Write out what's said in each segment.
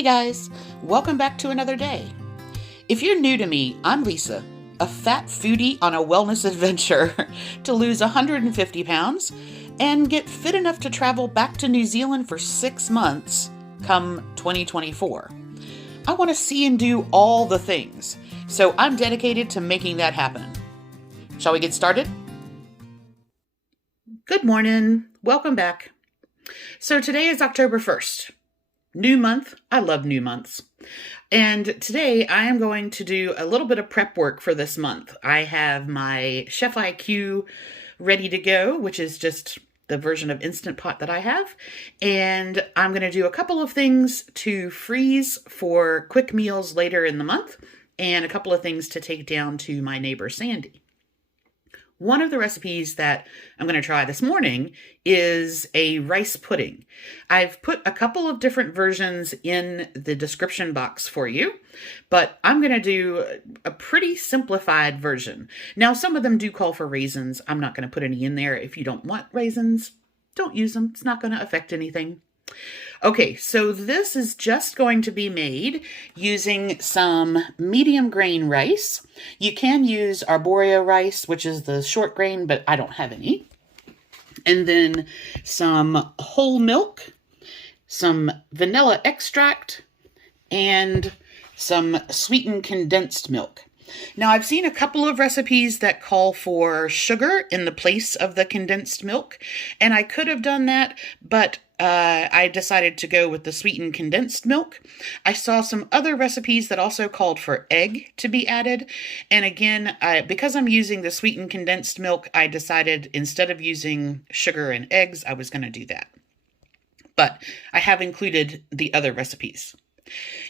Hey guys, welcome back to another day. If you're new to me, I'm Lisa, a fat foodie on a wellness adventure to lose 150 pounds and get fit enough to travel back to New Zealand for 6 months come 2024. I want to see and do all the things, so I'm dedicated to making that happen. Shall we get started? Good morning. Welcome back. So today is October 1st. New month. I love new months. And today I am going to do a little bit of prep work for this month. I have my Chef IQ ready to go, which is just the version of Instant Pot that I have. And I'm going to do a couple of things to freeze for quick meals later in the month and a couple of things to take down to my neighbor Sandy. One of the recipes that I'm going to try this morning is a rice pudding. I've put a couple of different versions in the description box for you, but I'm going to do a pretty simplified version. Now, some of them do call for raisins. I'm not going to put any in there. If you don't want raisins, don't use them. It's not going to affect anything. Okay, so this is just going to be made using some medium grain rice. You can use arborio rice, which is the short grain, but I don't have any. And then some whole milk, some vanilla extract, and some sweetened condensed milk. Now, I've seen a couple of recipes that call for sugar in the place of the condensed milk, and I could have done that, but I decided to go with the sweetened condensed milk. I saw some other recipes that also called for egg to be added, and again, because I'm using the sweetened condensed milk, I decided instead of using sugar and eggs, I was going to do that. But I have included the other recipes.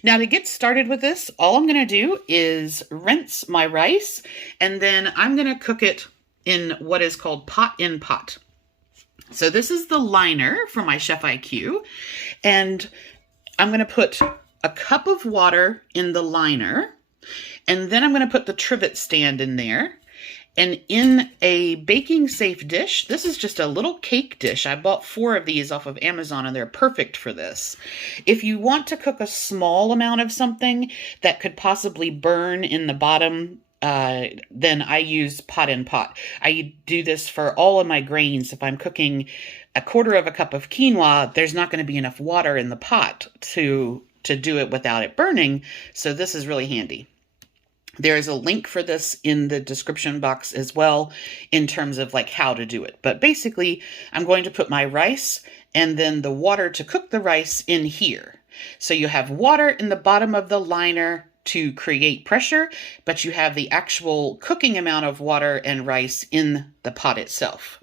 Now, to get started with this, all I'm going to do is rinse my rice, and then I'm going to cook it in what is called pot in pot. So this is the liner for my Chef IQ, and I'm going to put a cup of water in the liner, and then I'm going to put the trivet stand in there. And in a baking safe dish, this is just a little cake dish. I bought 4 of these off of Amazon and they're perfect for this. If you want to cook a small amount of something that could possibly burn in the bottom, then I use pot in pot. I do this for all of my grains. If I'm cooking a quarter of a cup of quinoa, there's not going to be enough water in the pot to do it without it burning. So this is really handy. There is a link for this in the description box as well in terms of like how to do it. But basically, I'm going to put my rice and then the water to cook the rice in here. So you have water in the bottom of the liner to create pressure, but you have the actual cooking amount of water and rice in the pot itself.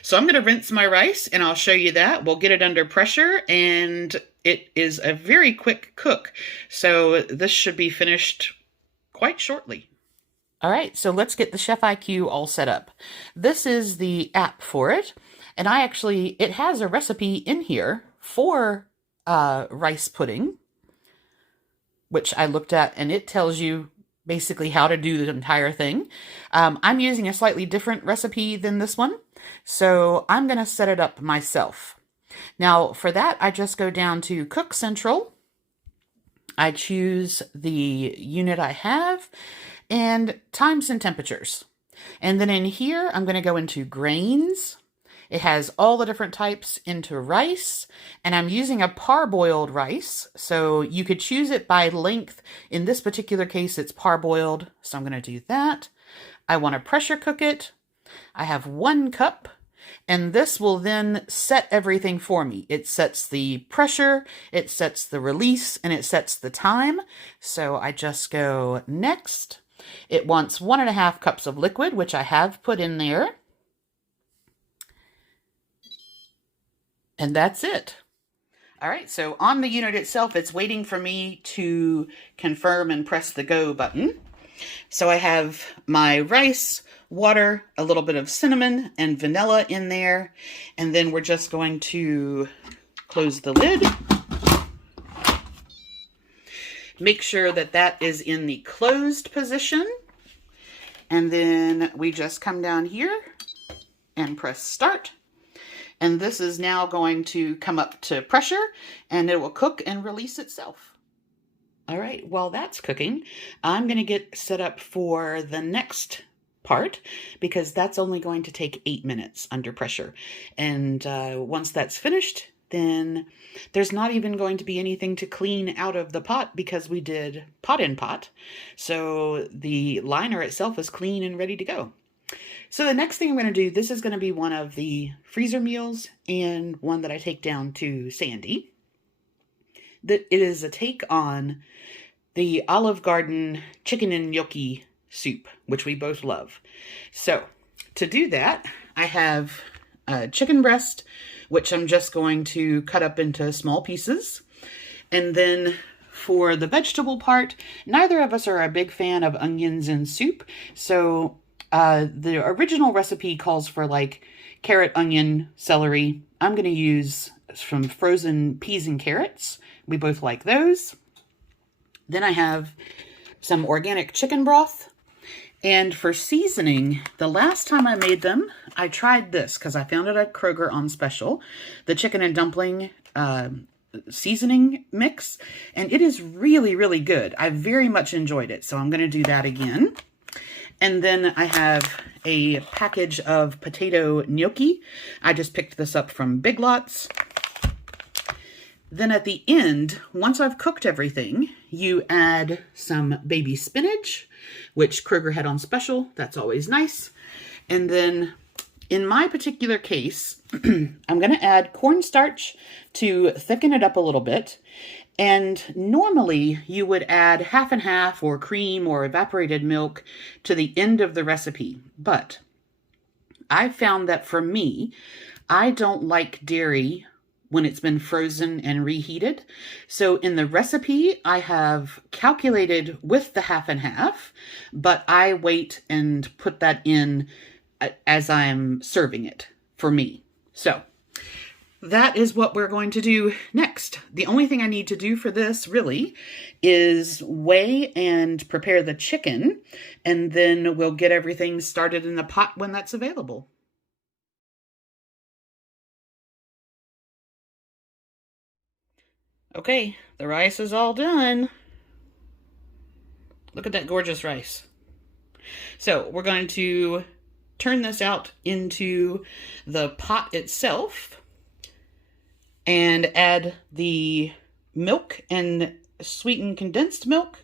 So I'm going to rinse my rice and I'll show you that. We'll get it under pressure and it is a very quick cook. So this should be finished quite shortly. All right, so let's get the Chef IQ all set up. This is the app for it, and it has a recipe in here for rice pudding, which I looked at, and it tells you basically how to do the entire thing. I'm using a slightly different recipe than this one, so I'm going to set it up myself. Now, for that, I just go down to Cook Central. I choose the unit I have and times and temperatures. And then in here, I'm going to go into grains. It has all the different types into rice, and I'm using a parboiled rice. So you could choose it by length. In this particular case, it's parboiled. So I'm going to do that. I want to pressure cook it. I have 1 cup. And this will then set everything for me. It sets the pressure, it sets the release, and it sets the time. So I just go next. It wants 1.5 cups of liquid, which I have put in there. And that's it. All right, so on the unit itself, it's waiting for me to confirm and press the go button. So I have my rice, water, a little bit of cinnamon and vanilla in there. And then we're just going to close the lid. Make sure that that is in the closed position. And then we just come down here and press start. And this is now going to come up to pressure and it will cook and release itself. All right, while that's cooking, I'm going to get set up for the next part because that's only going to take 8 minutes under pressure. And once that's finished, then there's not even going to be anything to clean out of the pot because we did pot in pot. So the liner itself is clean and ready to go. So the next thing I'm going to do, this is going to be one of the freezer meals and one that I take down to Sandy. That it is a take on the Olive Garden chicken and gnocchi soup, which we both love. So to do that, I have a chicken breast, which I'm just going to cut up into small pieces. And then for the vegetable part, neither of us are a big fan of onions in soup. So the original recipe calls for like carrot, onion, celery. I'm going to use some frozen peas and carrots. We both like those. Then I have some organic chicken broth. And for seasoning, the last time I made them, I tried this because I found it at Kroger on special, the chicken and dumpling seasoning mix. And it is really, really good. I very much enjoyed it. So I'm going to do that again. And then I have a package of potato gnocchi. I just picked this up from Big Lots. Then at the end, once I've cooked everything, you add some baby spinach, which Kroger had on special. That's always nice. And then in my particular case, I'm going to add cornstarch to thicken it up a little bit. And normally you would add half and half or cream or evaporated milk to the end of the recipe. But I found that for me, I don't like dairy when it's been frozen and reheated. So in the recipe, I have calculated with the half and half, but I wait and put that in as I'm serving it for me. So that is what we're going to do next. The only thing I need to do for this really is weigh and prepare the chicken, and then we'll get everything started in the pot when that's available. Okay, the rice is all done. Look at that gorgeous rice. So we're going to turn this out into the pot itself and add the milk and sweetened condensed milk.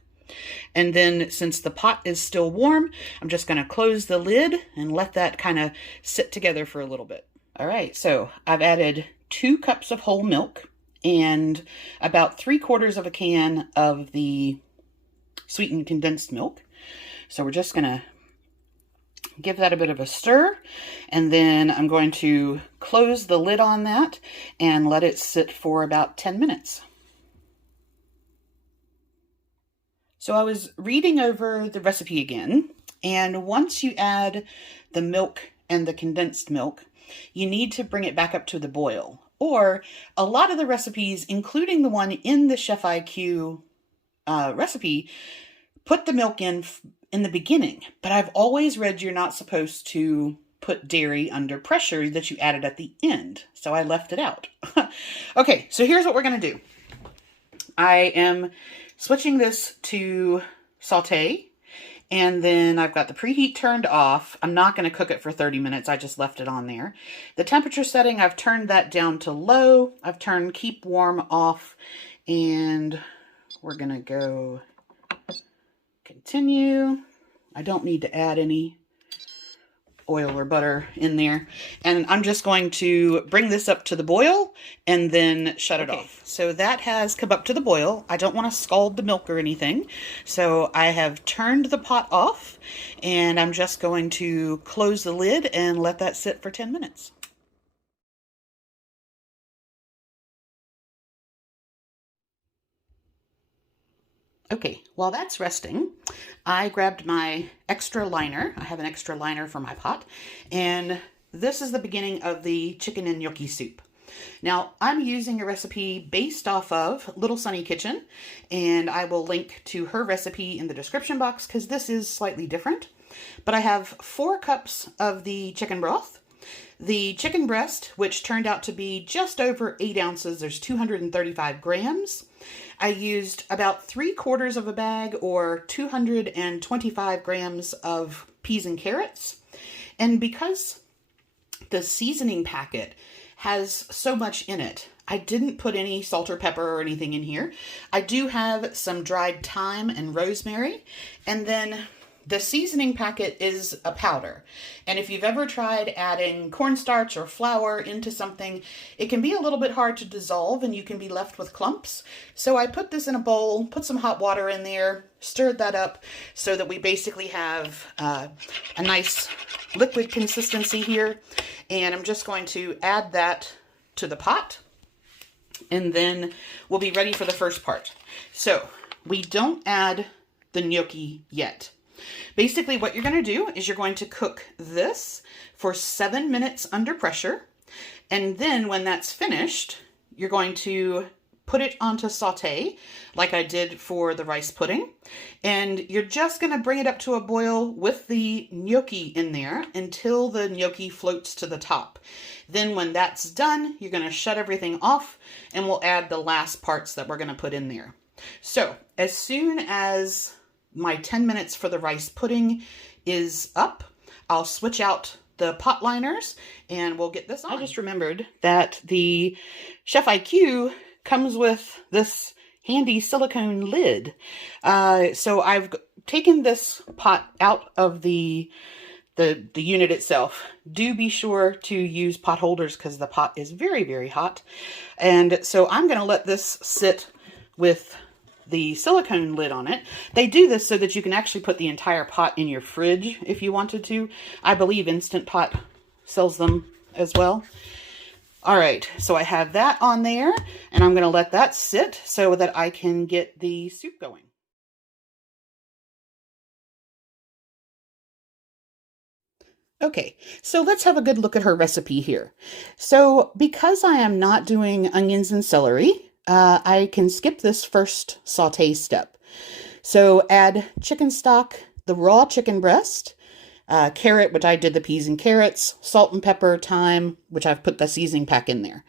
And then since the pot is still warm, I'm just going to close the lid and let that kind of sit together for a little bit. All right, so I've added 2 cups of whole milk and about 3/4 of a can of the sweetened condensed milk. So we're just going to give that a bit of a stir, and then I'm going to close the lid on that and let it sit for about 10 minutes. So I was reading over the recipe again, and once you add the milk and the condensed milk, you need to bring it back up to the boil. Or a lot of the recipes, including the one in the Chef IQ recipe, put the milk in the beginning. But I've always read you're not supposed to put dairy under pressure, that you add it at the end. So I left it out. Okay, so here's what we're going to do. I am switching this to saute. And then I've got the preheat turned off. I'm not going to cook it for 30 minutes. I just left it on there. The temperature setting, I've turned that down to low. I've turned keep warm off. And we're going to go continue. I don't need to add any oil or butter in there. And I'm just going to bring this up to the boil and then shut it off. So that has come up to the boil. I don't want to scald the milk or anything. So I have turned the pot off and I'm just going to close the lid and let that sit for 10 minutes. Okay, while that's resting, I grabbed my extra liner. I have an extra liner for my pot, and this is the beginning of the chicken and gnocchi soup. Now, I'm using a recipe based off of Little Sunny Kitchen, and I will link to her recipe in the description box because this is slightly different. But I have 4 cups of the chicken broth. the chicken breast, which turned out to be just over 8 ounces. There's 235 grams. I used about 3/4 of a bag, or 225 grams of peas and carrots. And because the seasoning packet has so much in it, I didn't put any salt or pepper or anything in here. I do have some dried thyme and rosemary, and then the seasoning packet is a powder. And if you've ever tried adding cornstarch or flour into something, it can be a little bit hard to dissolve and you can be left with clumps. So I put this in a bowl, put some hot water in there, stirred that up so that we basically have a nice liquid consistency here. And I'm just going to add that to the pot, and then we'll be ready for the first part. So we don't add the gnocchi yet. Basically what you're going to do is you're going to cook this for 7 minutes under pressure, and then when that's finished, you're going to put it onto saute like I did for the rice pudding, and you're just going to bring it up to a boil with the gnocchi in there until the gnocchi floats to the top. Then when that's done, you're going to shut everything off, and we'll add the last parts that we're going to put in there. So as soon as my 10 minutes for the rice pudding is up, I'll switch out the pot liners and we'll get this on. I just remembered that the Chef IQ comes with this handy silicone lid. So I've taken this pot out of the unit itself. Do be sure to use pot holders because the pot is very, very hot. And so I'm going to let this sit with the silicone lid on it. They do this so that you can actually put the entire pot in your fridge if you wanted to. I believe Instant Pot sells them as well. All right, so I have that on there, and I'm going to let that sit so that I can get the soup going. Okay, so let's have a good look at her recipe here. So because I am not doing onions and celery, I can skip this first saute step. So add chicken stock, the raw chicken breast, carrot, which I did the peas and carrots, salt and pepper, thyme, which I've put the seasoning pack in there.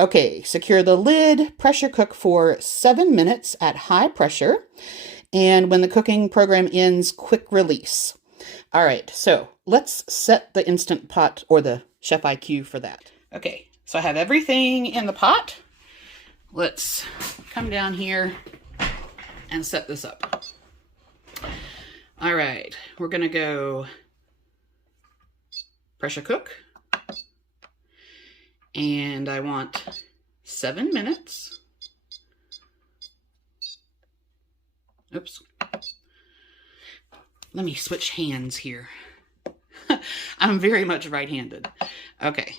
Okay, secure the lid, pressure cook for 7 minutes at high pressure, and when the cooking program ends, quick release. All right, so let's set the Instant Pot or the Chef IQ for that. Okay, so I have everything in the pot. Let's come down here and set this up. All right, we're going to go pressure cook. And I want 7 minutes. Oops. Let me switch hands here. I'm very much right-handed. Okay.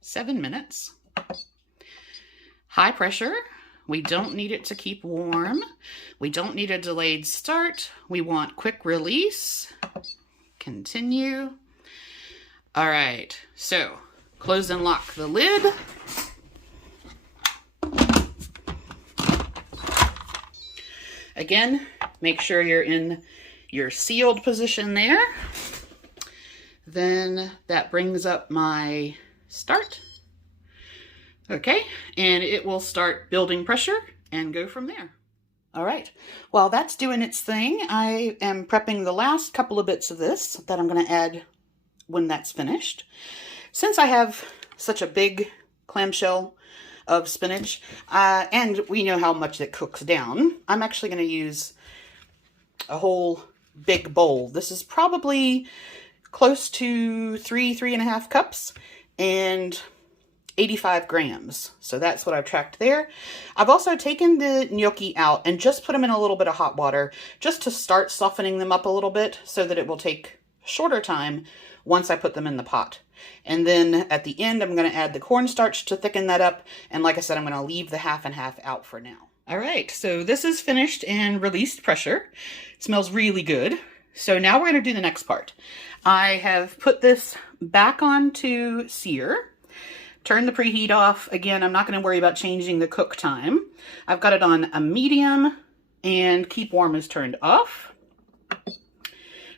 7 minutes. High pressure. We don't need it to keep warm. We don't need a delayed start. We want quick release. Continue. All right, so close and lock the lid. Again, make sure you're in your sealed position there. Then that brings up my start. Okay, and it will start building pressure and go from there. All right, while that's doing its thing, I am prepping the last couple of bits of this that I'm going to add when that's finished. Since I have such a big clamshell of spinach, and we know how much it cooks down, I'm actually going to use a whole big bowl. This is probably close to 3.5 cups, and 85 grams. So that's what I've tracked there. I've also taken the gnocchi out and just put them in a little bit of hot water just to start softening them up a little bit so that it will take a shorter time once I put them in the pot. And then at the end, I'm going to add the cornstarch to thicken that up. And like I said, I'm going to leave the half and half out for now. All right, so this is finished and released pressure. It smells really good. So now we're going to do the next part. I have put this back onto sear. Turn the preheat off. Again, I'm not going to worry about changing the cook time. I've got it on a medium, and keep warm is turned off.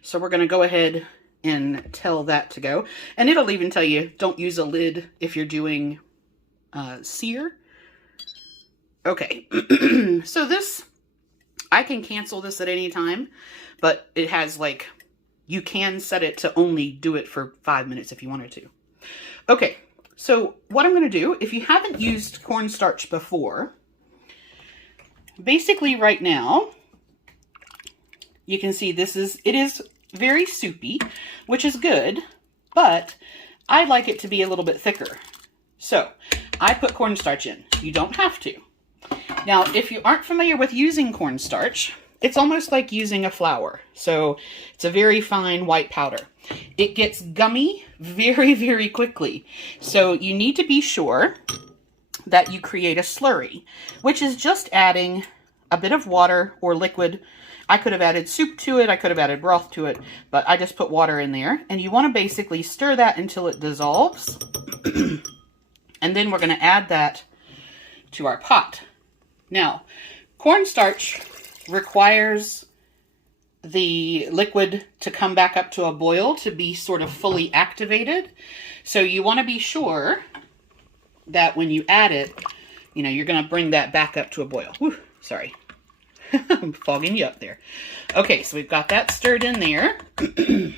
So we're going to go ahead and tell that to go. And it'll even tell you, don't use a lid if you're doing sear. Okay, so this, I can cancel this at any time, but it has like, you can set it to only do it for 5 minutes if you wanted to. Okay, so what I'm going to do, if you haven't used cornstarch before, basically right now, you can see it is very soupy, which is good, but I like it to be a little bit thicker. So I put cornstarch in. You don't have to. Now, if you aren't familiar with using cornstarch, it's almost like using a flour. So it's a very fine white powder. It gets gummy very, very quickly. So you need to be sure that you create a slurry, which is just adding a bit of water or liquid. I could have added soup to it, I could have added broth to it, but I just put water in there. And you want to basically stir that until it dissolves. And then we're going to add that to our pot. Now, cornstarch requires the liquid to come back up to a boil to be sort of fully activated. So you want to be sure that when you add it, you know, you're going to bring that back up to a boil. Whew, sorry. I'm fogging you up there. Okay, so we've got that stirred in there. Then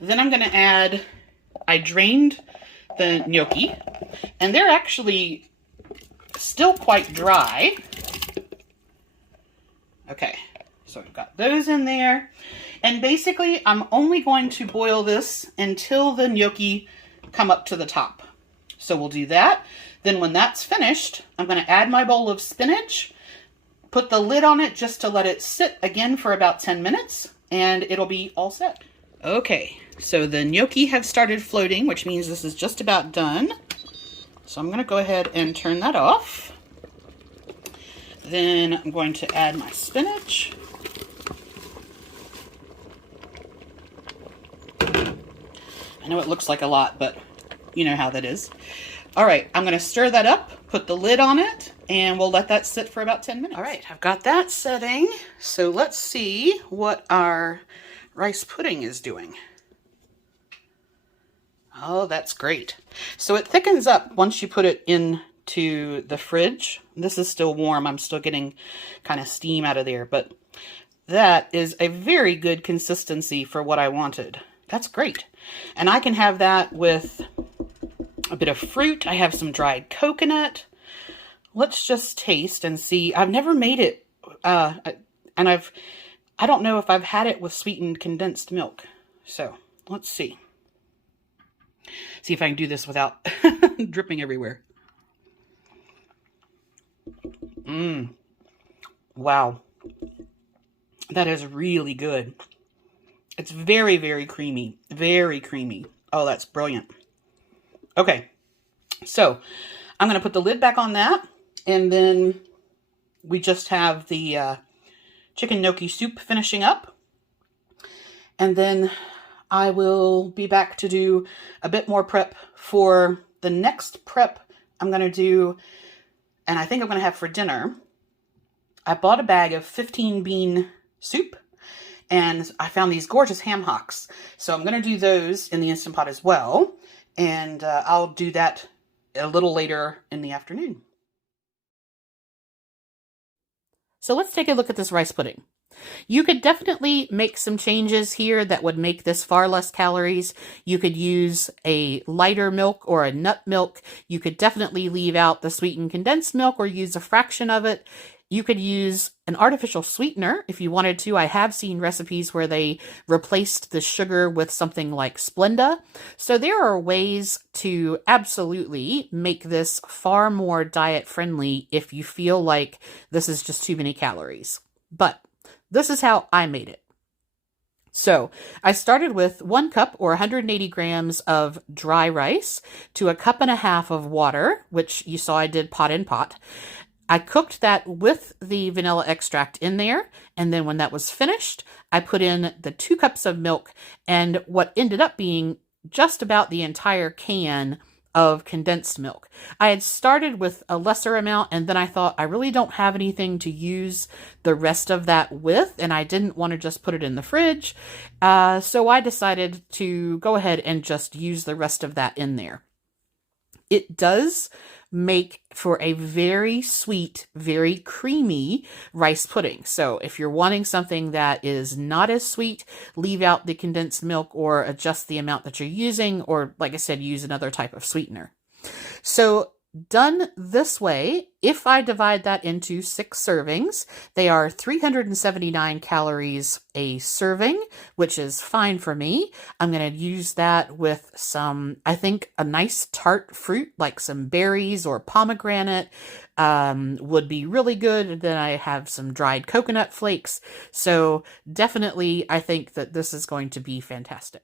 I'm going to add, I drained the gnocchi, and they're actually still quite dry. Okay, so we've got those in there. And basically, I'm only going to boil this until the gnocchi come up to the top. So we'll do that. Then when that's finished, I'm going to add my bowl of spinach, put the lid on it just to let it sit again for about 10 minutes, and it'll be all set. Okay, so the gnocchi have started floating, which means this is just about done. So I'm going to go ahead and turn that off. Then I'm going to add my spinach. I know it looks like a lot, but you know how that is. All right, I'm going to stir that up, put the lid on it, and we'll let that sit for about 10 minutes. All right, I've got that setting. So let's see what our rice pudding is doing. Oh, that's great. So it thickens up once you put it into the fridge. This is still warm. I'm still getting kind of steam out of there, but that is a very good consistency for what I wanted. That's great. And I can have that with a bit of fruit. I have some dried coconut. Let's just taste and see. I've never made it, and I don't know if I've had it with sweetened condensed milk. So let's see. See if I can do this without dripping everywhere. Wow. That is really good. It's very, very creamy. Very creamy. Oh, that's brilliant. Okay. So I'm going to put the lid back on that. And then we just have the chicken gnocchi soup finishing up. And then I will be back to do a bit more prep for the next prep I'm going to do, and I think I'm going to have for dinner. I bought a bag of 15 bean soup, and I found these gorgeous ham hocks. So I'm going to do those in the Instant Pot as well, and I'll do that a little later in the afternoon. So let's take a look at this rice pudding. You could definitely make some changes here that would make this far less calories. You could use a lighter milk or a nut milk. You could definitely leave out the sweetened condensed milk or use a fraction of it. You could use an artificial sweetener if you wanted to. I have seen recipes where they replaced the sugar with something like Splenda. So there are ways to absolutely make this far more diet friendly if you feel like this is just too many calories. But this is how I made it. So I started with 1 cup or 180 grams of dry rice to 1.5 cups of water, which you saw I did pot in pot. I cooked that with the vanilla extract in there, and then when that was finished, I put in the 2 cups of milk and what ended up being just about the entire can of condensed milk. I had started with a lesser amount, and then I thought I really don't have anything to use the rest of that with, and I didn't want to just put it in the fridge. So I decided to go ahead and just use the rest of that in there. It does make for a very sweet, very creamy rice pudding. So if you're wanting something that is not as sweet, leave out the condensed milk or adjust the amount that you're using, or like I said, use another type of sweetener. So done this way, if I divide that into 6 servings, they are 379 calories a serving, which is fine for me. I'm going to use that with some, I think a nice tart fruit, like some berries or pomegranate, would be really good. And then I have some dried coconut flakes. So definitely, I think that this is going to be fantastic.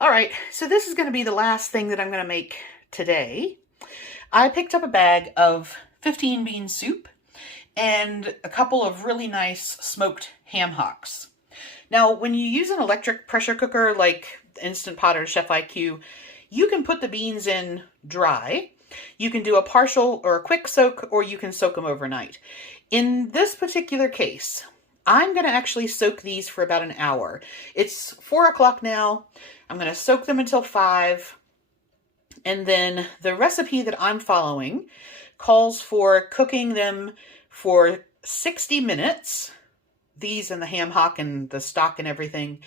All right, so this is going to be the last thing that I'm going to make today. I picked up a bag of 15 bean soup and a couple of really nice smoked ham hocks. Now, when you use an electric pressure cooker like Instant Pot or Chef IQ, you can put the beans in dry. You can do a partial or a quick soak, or you can soak them overnight. In this particular case, I'm going to actually soak these for about an hour. It's 4 o'clock now. I'm going to soak them until 5. And then the recipe that I'm following calls for cooking them for 60 minutes. These and the ham hock and the stock and everything.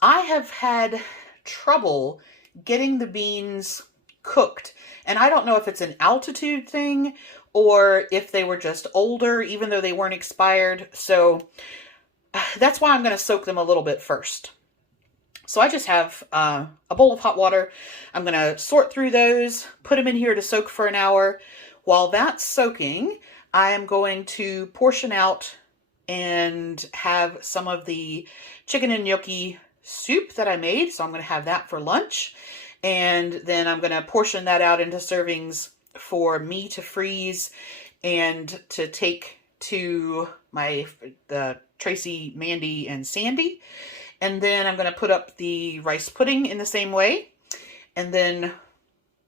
I have had trouble getting the beans cooked. And I don't know if it's an altitude thing or if they were just older, even though they weren't expired. So that's why I'm going to soak them a little bit first. So I just have a bowl of hot water. I'm going to sort through those, put them in here to soak for an hour. While that's soaking, I am going to portion out and have some of the chicken and gnocchi soup that I made. So I'm going to have that for lunch. And then I'm going to portion that out into servings for me to freeze and to take to the Tracy, Mandy, and Sandy. And then I'm going to put up the rice pudding in the same way. And then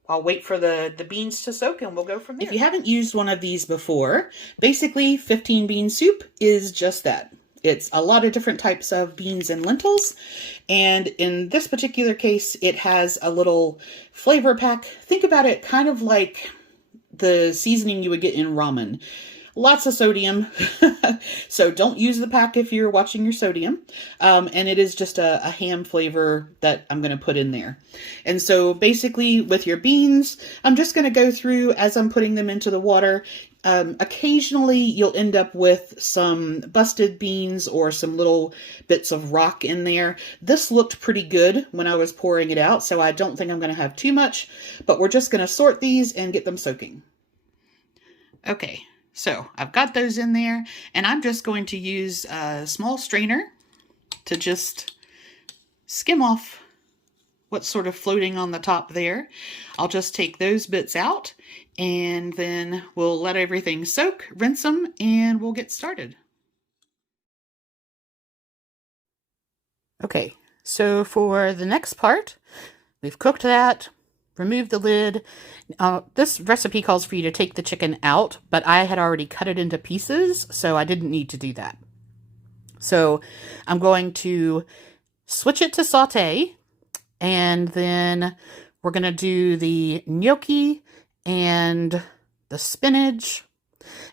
I'll wait for the beans to soak and we'll go from there. If you haven't used one of these before, basically 15 bean soup is just that. It's a lot of different types of beans and lentils. And in this particular case, it has a little flavor pack. Think about it kind of like the seasoning you would get in ramen. Lots of sodium, so don't use the pack if you're watching your sodium. And it is just a ham flavor that I'm going to put in there. And so basically with your beans, I'm just going to go through as I'm putting them into the water. Occasionally you'll end up with some busted beans or some little bits of rock in there. This looked pretty good when I was pouring it out, so I don't think I'm going to have too much, but we're just going to sort these and get them soaking. Okay. So I've got those in there, and I'm just going to use a small strainer to just skim off what's sort of floating on the top there. I'll just take those bits out, and then we'll let everything soak, rinse them, and we'll get started. Okay, so for the next part, we've cooked that. Remove the lid. This recipe calls for you to take the chicken out, but I had already cut it into pieces, so I didn't need to do that. So I'm going to switch it to saute, and then we're going to do the gnocchi and the spinach.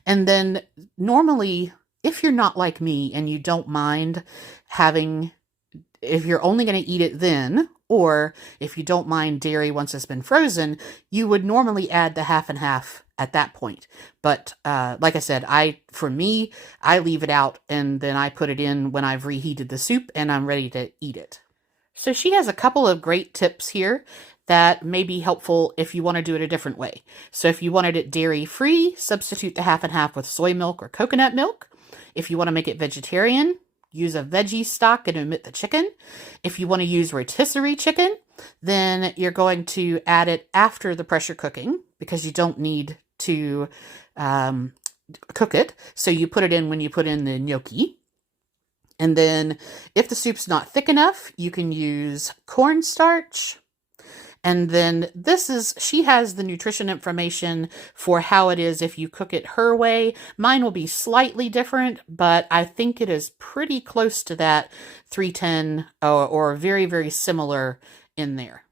And then normally, if you're not like me and you don't mind if you're only going to eat it then, or if you don't mind dairy once it's been frozen, you would normally add the half and half at that point. But like I said, for me, I leave it out and then I put it in when I've reheated the soup and I'm ready to eat it. So she has a couple of great tips here that may be helpful if you want to do it a different way. So if you wanted it dairy-free, substitute the half and half with soy milk or coconut milk. If you want to make it vegetarian, use a veggie stock and omit the chicken. If you want to use rotisserie chicken, then you're going to add it after the pressure cooking because you don't need to cook it. So you put it in when you put in the gnocchi. And then if the soup's not thick enough, you can use cornstarch. And then she has the nutrition information for how it is if you cook it her way. Mine will be slightly different, but I think it is pretty close to that 310 or very, very similar in there.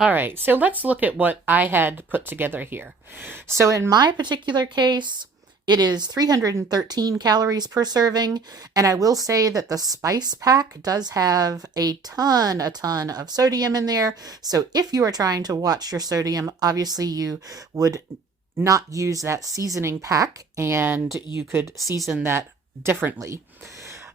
All right, so let's look at what I had put together here. So in my particular case, it is 313 calories per serving, and I will say that the spice pack does have a ton of sodium in there. So if you are trying to watch your sodium, obviously you would not use that seasoning pack, and you could season that differently.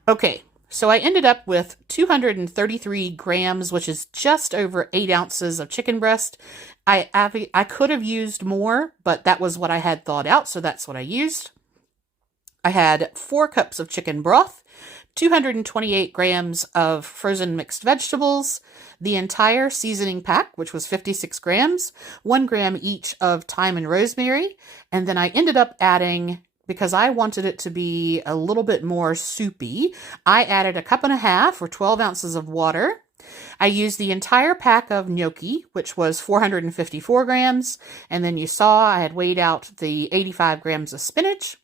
Okay, so I ended up with 233 grams, which is just over 8 ounces of chicken breast. I could have used more, but that was what I had thawed out, so that's what I used. I had 4 cups of chicken broth, 228 grams of frozen mixed vegetables, the entire seasoning pack, which was 56 grams, 1 gram each of thyme and rosemary, and then I ended up adding, because I wanted it to be a little bit more soupy, I added 1.5 cups or 12 ounces of water. I used the entire pack of gnocchi, which was 454 grams, and then you saw I had weighed out the 85 grams of spinach.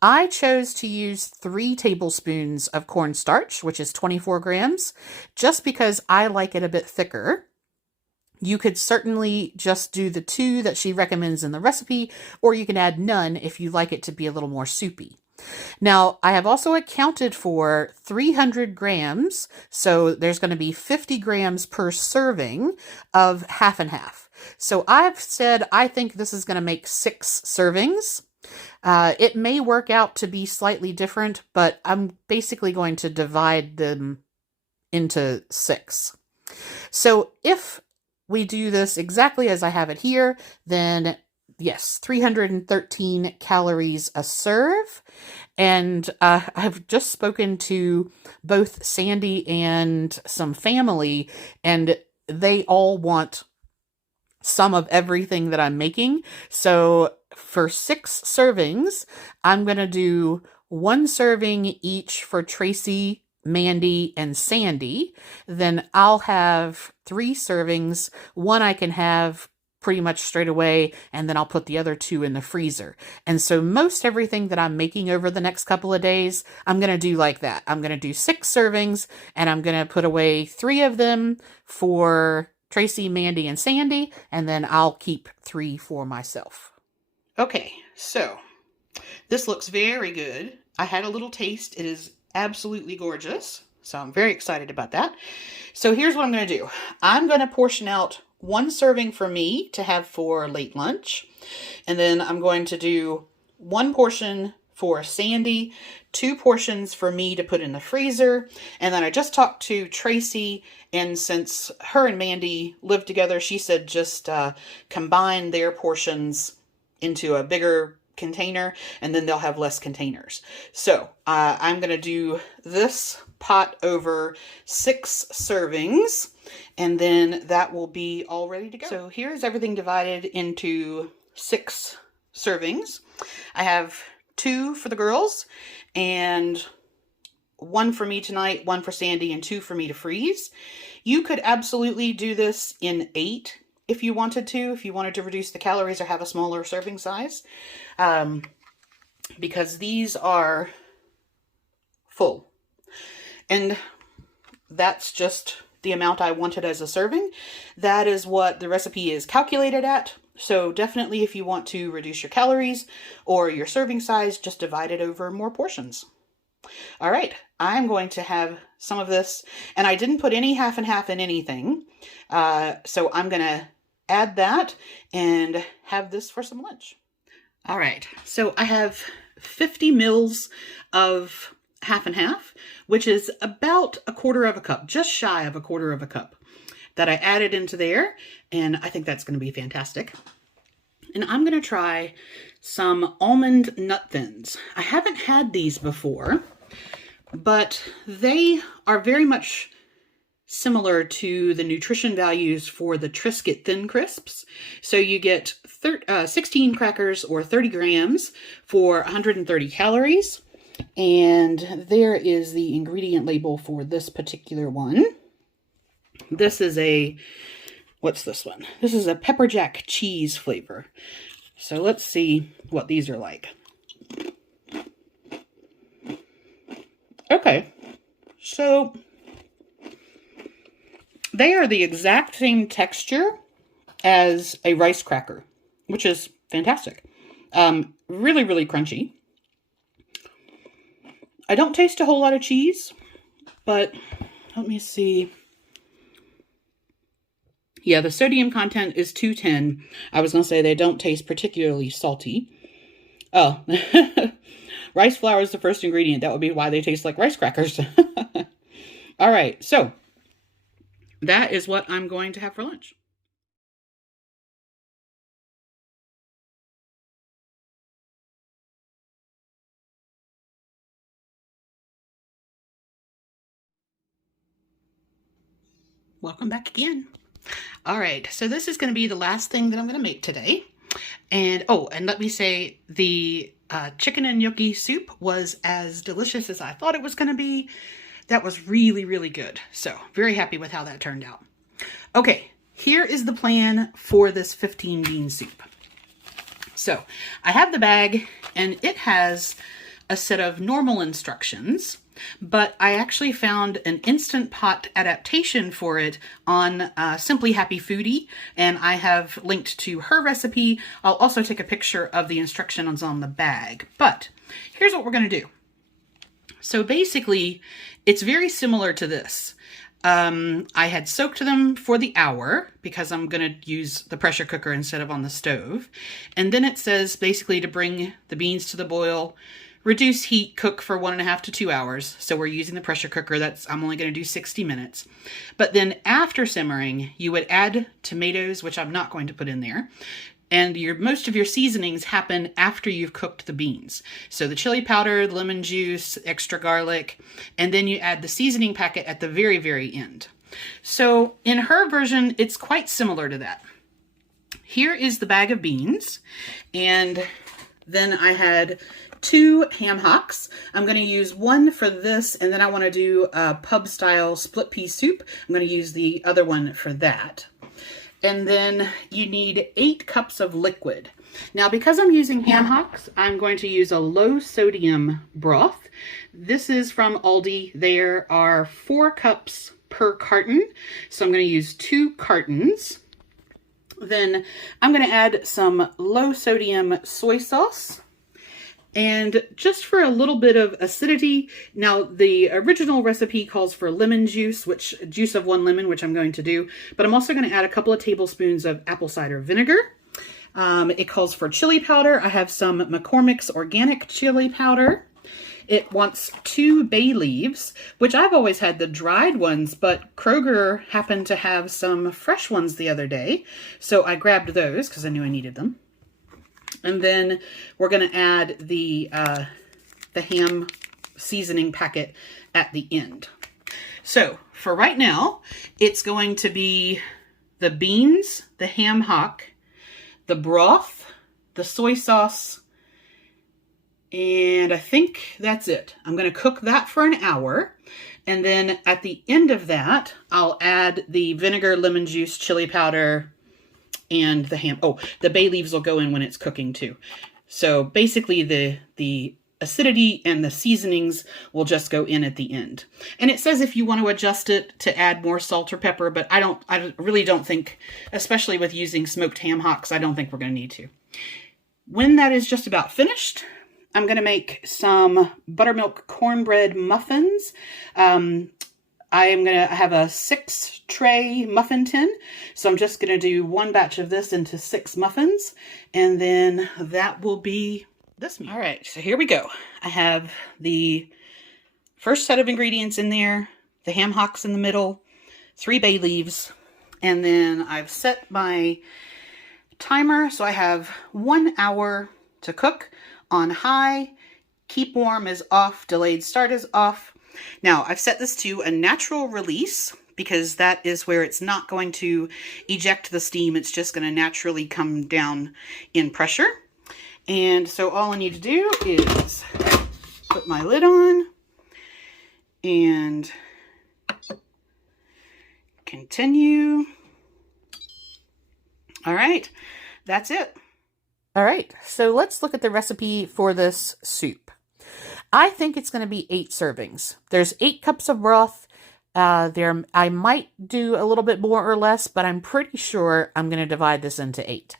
I chose to use 3 tablespoons of cornstarch, which is 24 grams, just because I like it a bit thicker. You could certainly just do the 2 that she recommends in the recipe, or you can add none if you like it to be a little more soupy. Now, I have also accounted for 300 grams, so there's going to be 50 grams per serving of half and half. So I've said I think this is going to make 6 servings. It may work out to be slightly different, but I'm basically going to divide them into 6. So if we do this exactly as I have it here, then yes, 313 calories a serve. And I've just spoken to both Sandy and some family, and they all want some of everything that I'm making. So for 6 servings, I'm going to do 1 serving each for Tracy, Mandy, and Sandy. Then I'll have 3 servings. 1 I can have pretty much straight away, and then I'll put the other 2 in the freezer. And so most everything that I'm making over the next couple of days, I'm going to do like that. I'm going to do 6 servings, and I'm going to put away 3 of them for Tracy, Mandy, and Sandy, and then I'll keep 3 for myself. Okay, so this looks very good. I had a little taste. It is absolutely gorgeous, so I'm very excited about that. So here's what I'm going to do. I'm going to portion out 1 serving for me to have for late lunch, and then I'm going to do 1 portion for Sandy, 2 portions for me to put in the freezer, and then I just talked to Tracy, and since her and Mandy live together, she said just combine their portions into a bigger container, and then they'll have less containers. So I'm going to do this pot over 6 servings, and then that will be all ready to go. So here's everything divided into 6 servings. I have 2 for the girls, and 1 for me tonight, 1 for Sandy, and 2 for me to freeze. You could absolutely do this in 8 if you wanted to reduce the calories or have a smaller serving size, because these are full. And that's just the amount I wanted as a serving. That is what the recipe is calculated at. So definitely if you want to reduce your calories or your serving size, just divide it over more portions. All right, I'm going to have some of this, and I didn't put any half and half in anything. So I'm going to add that and have this for some lunch. All right, so I have 50 mils of half and half, which is about 1/4 cup, just shy of 1/4 cup that I added into there. And I think that's going to be fantastic. And I'm going to try some Almond Nut Thins. I haven't had these before, but they are very much similar to the nutrition values for the Triscuit Thin Crisps. So you get 16 crackers or 30 grams for 130 calories. And there is the ingredient label for this particular one. This is a, what's this one? This is a pepper jack cheese flavor. So let's see what these are like. Okay, so they are the exact same texture as a rice cracker, which is fantastic. Really, really crunchy. I don't taste a whole lot of cheese, but let me see. Yeah, the sodium content is 210. I was going to say they don't taste particularly salty. Oh, rice flour is the first ingredient. That would be why they taste like rice crackers. All right, so that is what I'm going to have for lunch. Welcome back again. All right, so this is going to be the last thing that I'm going to make today. And, oh, and let me say the chicken and gnocchi soup was as delicious as I thought it was going to be. That was really, really good. So very happy with how that turned out. Okay, here is the plan for this 15 bean soup. So I have the bag and it has a set of normal instructions, but I actually found an Instant Pot adaptation for it on Simply Happy Foodie, and I have linked to her recipe. I'll also take a picture of the instructions on the bag, but here's what we're going to do. So basically, it's very similar to this. I had soaked them for the hour because I'm going to use the pressure cooker instead of on the stove. And then it says basically to bring the beans to the boil, reduce heat, cook for 1.5 to 2 hours. So we're using the pressure cooker. I'm only going to do 60 minutes. But then after simmering, you would add tomatoes, which I'm not going to put in there. And most of your seasonings happen after you've cooked the beans. So the chili powder, lemon juice, extra garlic, and then you add the seasoning packet at the very, very end. So in her version, it's quite similar to that. Here is the bag of beans, and then I had 2 ham hocks. I'm going to use one for this, and then I want to do a pub style split pea soup. I'm going to use the other one for that. And then you need 8 cups of liquid. Now, because I'm using ham hocks, I'm going to use a low sodium broth. This is from Aldi. There are 4 cups per carton. So I'm going to use 2 cartons. Then I'm going to add some low sodium soy sauce. And just for a little bit of acidity, now the original recipe calls for lemon juice, juice of 1 lemon, which I'm going to do, but I'm also going to add a couple of tablespoons of apple cider vinegar. It calls for chili powder. I have some McCormick's organic chili powder. It wants 2 bay leaves, which I've always had the dried ones, but Kroger happened to have some fresh ones the other day, so I grabbed those because I knew I needed them. And then we're going to add the ham seasoning packet at the end. So for right now, it's going to be the beans, the ham hock, the broth, the soy sauce, and I think that's it. I'm going to cook that for an hour. And then at the end of that, I'll add the vinegar, lemon juice, chili powder, and the ham. Oh, the bay leaves will go in when it's cooking too. So basically the acidity and the seasonings will just go in at the end. And it says if you want to adjust it to add more salt or pepper, but I really don't think, especially with using smoked ham hocks, I don't think we're going to need to. When that is just about finished, I'm going to make some buttermilk cornbread muffins. I am going to have a 6-tray muffin tin. So I'm just going to do 1 batch of this into 6 muffins. And then that will be this meal. All right, so here we go. I have the first set of ingredients in there, the ham hocks in the middle, 3 bay leaves, and then I've set my timer. So I have 1 hour to cook on high. Keep warm is off, delayed start is off. Now, I've set this to a natural release because that is where it's not going to eject the steam. It's just going to naturally come down in pressure. And so all I need to do is put my lid on and continue. All right, that's it. All right, so let's look at the recipe for this soup. I think it's going to be 8 servings. There's 8 cups of broth. I might do a little bit more or less, but I'm pretty sure I'm going to divide this into 8.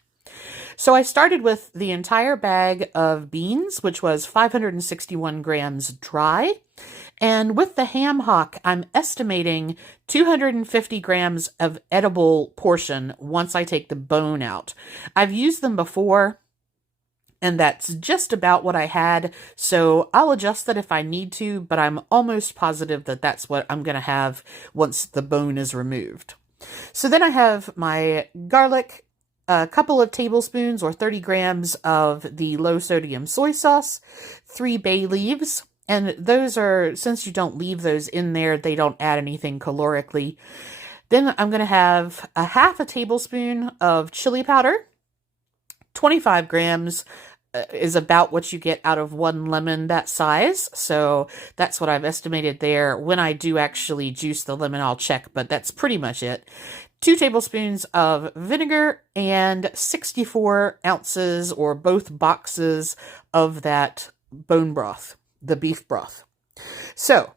So I started with the entire bag of beans, which was 561 grams dry. And with the ham hock, I'm estimating 250 grams of edible portion once I take the bone out. I've used them before, and that's just about what I had, so I'll adjust that if I need to, but I'm almost positive that that's what I'm going to have once the bone is removed. So then I have my garlic, a couple of tablespoons or 30 grams of the low-sodium soy sauce, 3 bay leaves, and those are, since you don't leave those in there, they don't add anything calorically. Then I'm going to have a half a tablespoon of chili powder. 25 grams is about what you get out of 1 lemon that size, so that's what I've estimated there. When I do actually juice the lemon, I'll check, but that's pretty much it. 2 tablespoons of vinegar and 64 ounces or both boxes of that bone broth, the beef broth. So,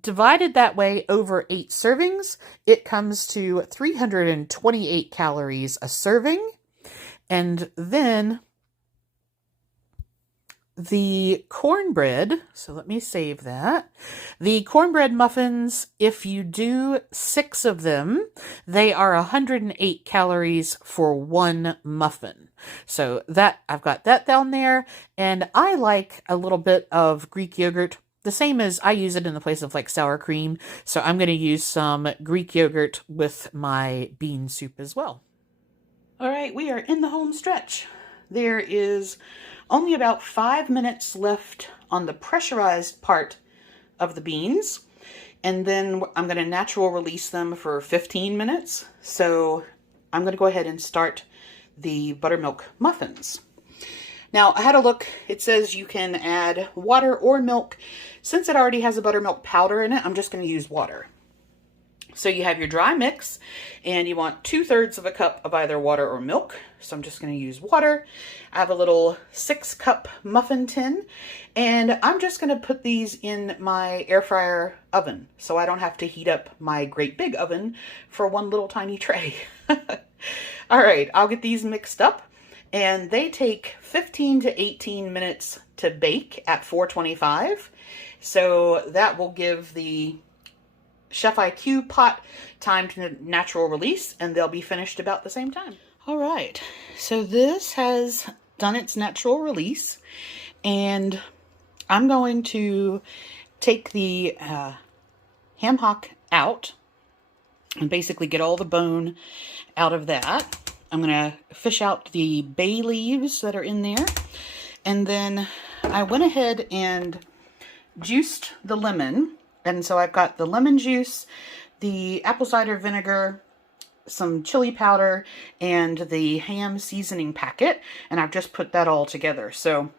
divided that way over 8 servings, it comes to 328 calories a serving. And then the cornbread, so let me save that. The cornbread muffins, if you do 6 of them, they are 108 calories for 1 muffin. So that, I've got that down there, and I like a little bit of Greek yogurt, the same as I use it in the place of like sour cream. So I'm going to use some Greek yogurt with my bean soup as well. All right, we are in the home stretch. There is only about 5 minutes left on the pressurized part of the beans, and then I'm going to natural release them for 15 minutes. So I'm going to go ahead and start the buttermilk muffins. Now, I had a look. It says you can add water or milk. Since it already has a buttermilk powder in it, I'm just going to use water. So you have your dry mix, and you want 2/3 of a cup of either water or milk. So I'm just going to use water. I have a little 6-cup muffin tin, and I'm just going to put these in my air fryer oven so I don't have to heat up my great big oven for one little tiny tray. All right, I'll get these mixed up, and they take 15 to 18 minutes to bake at 425. So that will give the Chef IQ pot time to natural release, and they'll be finished about the same time. All right, so this has done its natural release, and I'm going to take the ham hock out and basically get all the bone out of that. I'm going to fish out the bay leaves that are in there, and then I went ahead and juiced the lemon. And so I've got the lemon juice, the apple cider vinegar, some chili powder, and the ham seasoning packet. And I've just put that all together. So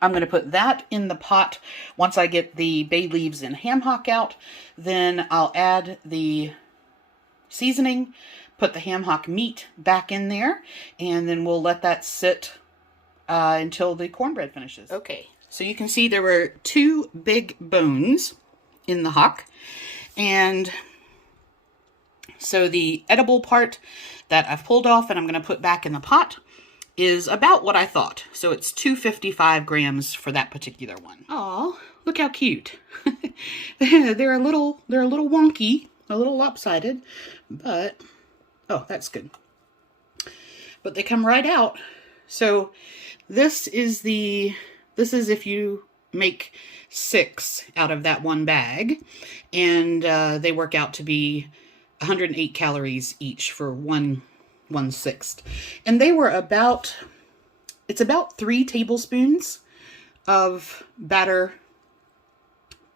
I'm going to put that in the pot once I get the bay leaves and ham hock out. Then I'll add the seasoning, put the ham hock meat back in there, and then we'll let that sit until the cornbread finishes. Okay, so you can see there were 2 big bones in the hock, and so the edible part that I've pulled off and I'm going to put back in the pot is about what I thought. So it's 255 grams for that particular one. Oh, look how cute. they're a little wonky, a little lopsided, but oh, that's good. But they come right out. So this is if you make 6 out of that one bag, and they work out to be 108 calories each for 1/6. And they were it's about 3 tablespoons of batter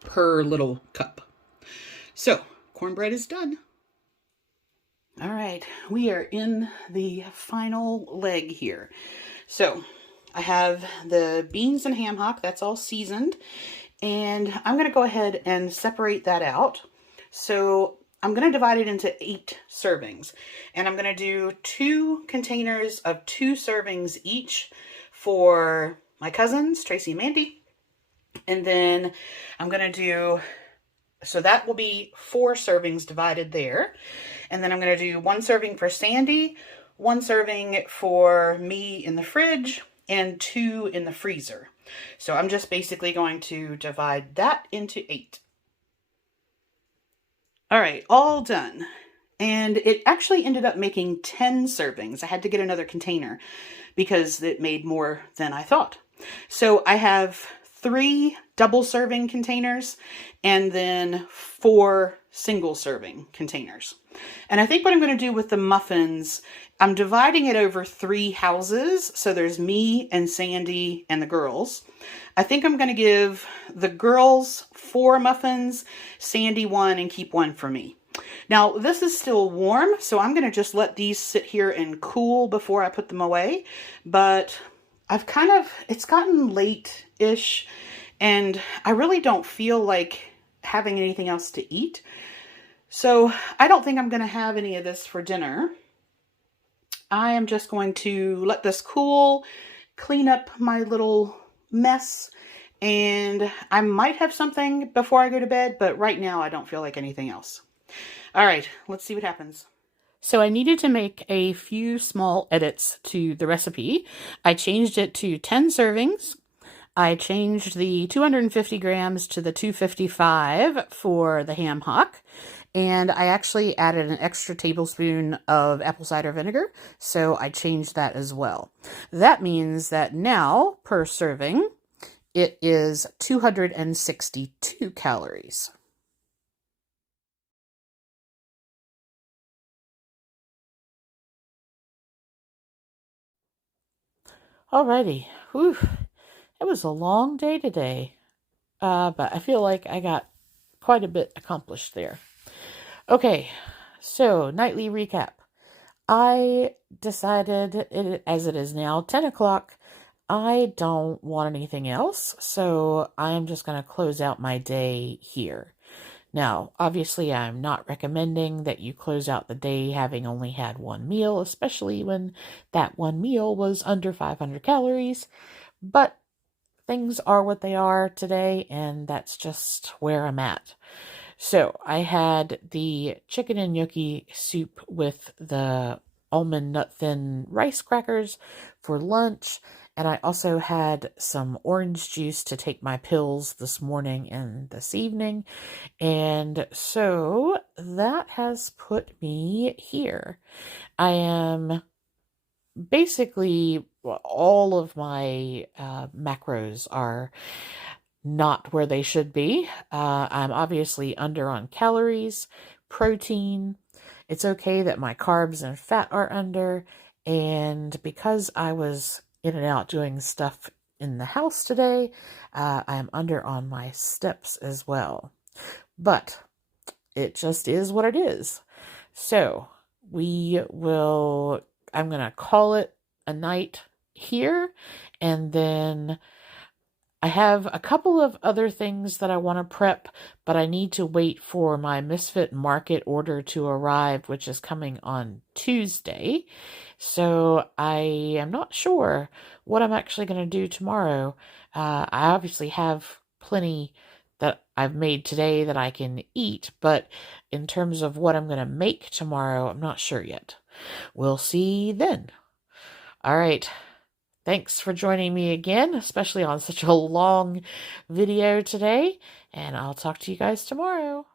per little cup. So cornbread is done. All right, we are in the final leg here. So I have the beans and ham hock, that's all seasoned. And I'm going to go ahead and separate that out. So I'm going to divide it into 8 servings. And I'm going to do 2 containers of 2 servings each for my cousins, Tracy and Mandy. And then I'm going to do, so that will be 4 servings divided there. And then I'm going to do 1 serving for Sandy, 1 serving for me in the fridge, and 2 in the freezer. So I'm just basically going to divide that into 8. All right, all done. And it actually ended up making 10 servings. I had to get another container because it made more than I thought. So I have 3 double serving containers and then 4 single serving containers. And I think what I'm going to do with the muffins, I'm dividing it over 3 houses. So there's me and Sandy and the girls. I think I'm going to give the girls 4 muffins, Sandy 1, and keep 1 for me. Now, this is still warm, so I'm going to just let these sit here and cool before I put them away. But it's gotten late-ish, and I really don't feel like having anything else to eat. So I don't think I'm going to have any of this for dinner. I am just going to let this cool, clean up my little mess, and I might have something before I go to bed, but right now I don't feel like anything else. All right, let's see what happens. So I needed to make a few small edits to the recipe. I changed it to 10 servings. I changed the 250 grams to the 255 for the ham hock. And I actually added an extra tablespoon of apple cider vinegar, so I changed that as well. That means that now, per serving, it is 262 calories. Alrighty, whew, it was a long day today, but I feel like I got quite a bit accomplished there. Okay, so nightly recap. I decided, as it is now 10 o'clock, I don't want anything else, so I'm just going to close out my day here. Now, obviously, I'm not recommending that you close out the day having only had 1 meal, especially when that 1 meal was under 500 calories, but things are what they are today, and that's just where I'm at. So I had the chicken and gnocchi soup with the Almond Nut Thin rice crackers for lunch, and I also had some orange juice to take my pills this morning and this evening, and so that has put me here. I am basically, all of my macros are not where they should be. I'm obviously under on calories, protein. It's okay that my carbs and fat are under, and because I was in and out doing stuff in the house today, I'm under on my steps as well. But it just is what it is. So I'm going to call it a night here, and then I have a couple of other things that I want to prep, but I need to wait for my Misfit Market order to arrive, which is coming on Tuesday. So I am not sure what I'm actually going to do tomorrow. I obviously have plenty that I've made today that I can eat, but in terms of what I'm going to make tomorrow, I'm not sure yet. We'll see then. All right. Thanks for joining me again, especially on such a long video today, and I'll talk to you guys tomorrow.